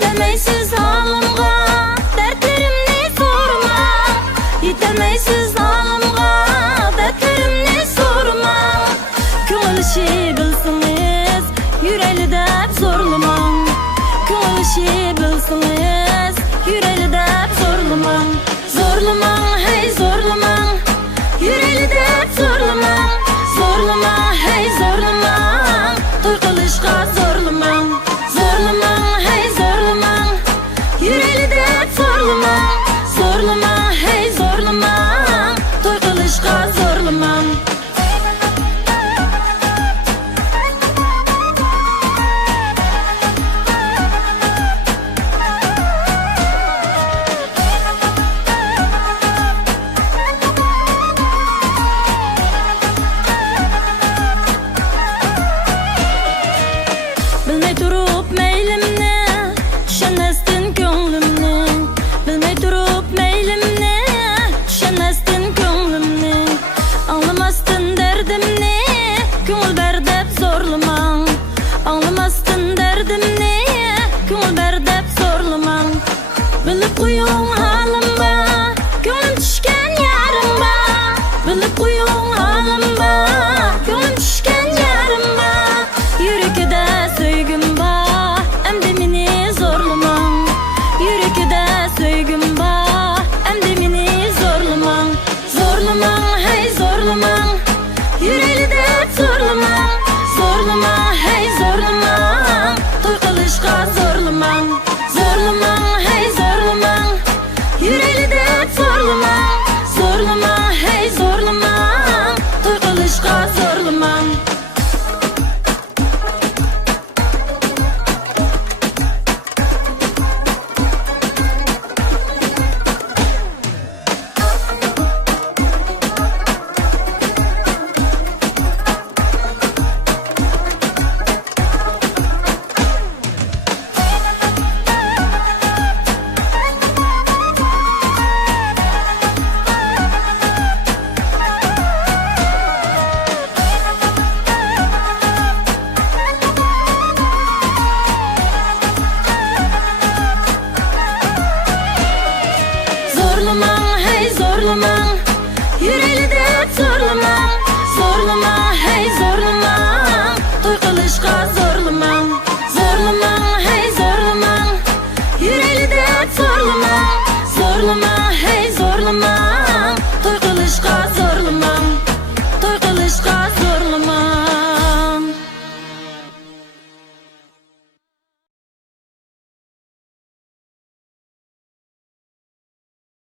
Yetemeysiz halimga, dertlerimni sorma. Yetemeysiz halimga, dertlerimni sorma. Köngül işi bilsiniz, yüreğli dep zorlamam. Köngül işi bilsiniz, yüreğli dep zorlamam. Zorlamam, hey zorlamam, yüreğli dep zorlamam. Zorlamam, hey zorlamam, toy kılışka zorlamam. Zorlamam, hey zorlamam, yüreğli dep zorlamam. Zorlamam, hey zorlamam, toy kılışka zorlamam. Bilmey turup meylimni, düşenmestin könglimni. Bilmey turup meylimni, düşenmestin könglimni. Anlamastin derdimni, köngül ber dep zorlamam. Anlamastin derdimni, köngül ber dep zorlamam. Bilip koyun